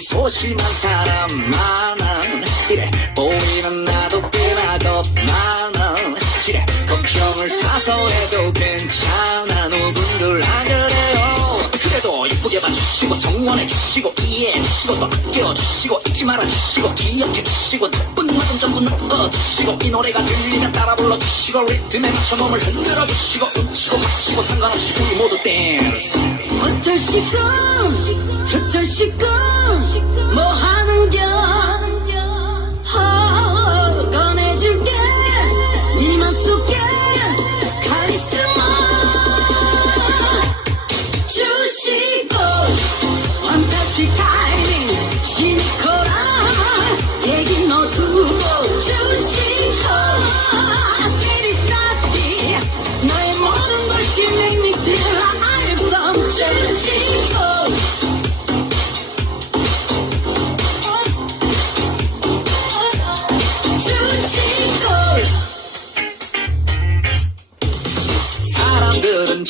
소심한 사람 많아 이래 보이는 나도 꽤나 겁 많아 지레 걱정을 사서 해도 괜찮아. 누군들 안 그래요. 그래도 이쁘게 봐주시고 성원해 주시고 이해해 주시고 또 아껴 주시고 잊지 말아 주시고 기억해 주시고 나쁜 마음 전부 넣어 주시고 이 노래가 들리면 따라 불러 주시고 리듬에 맞춰 몸을 흔들어 주시고 음치고 박치고 상관없이 우리 모두 댄스. 어쩔 시건 저쩔 시건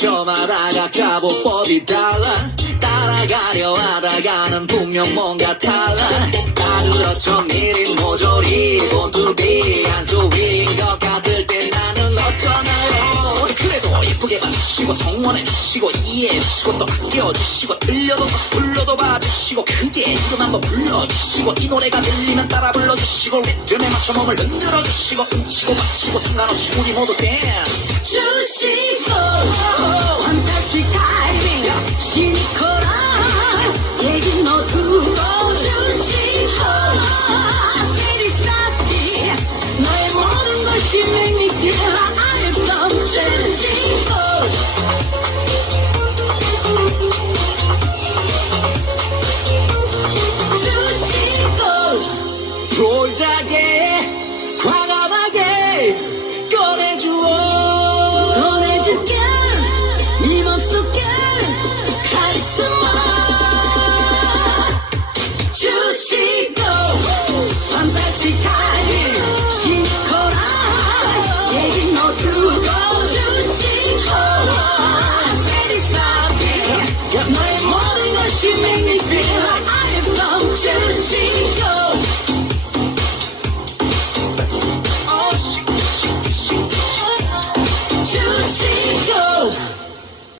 사람들은 저마다 각자 보법이 달라. 따라가려 하다가는 분명 뭔가 달라. 다 그렇죠 미리 모조리 본투비 한 소리인 것 같을 때 나는 어쩌나요? 그래도 예쁘게 봐주시고 성원해 주시고 이해해 주시고 또 아껴 주시고 들려도 막 불러도 봐주시고 크게 이름 한번 불러주시고 이 노래가 들리면 따라 불러주시고 리듬에 맞춰 몸을 흔들어 주시고 음치고 박치고 상관없이 우리 모두 댄스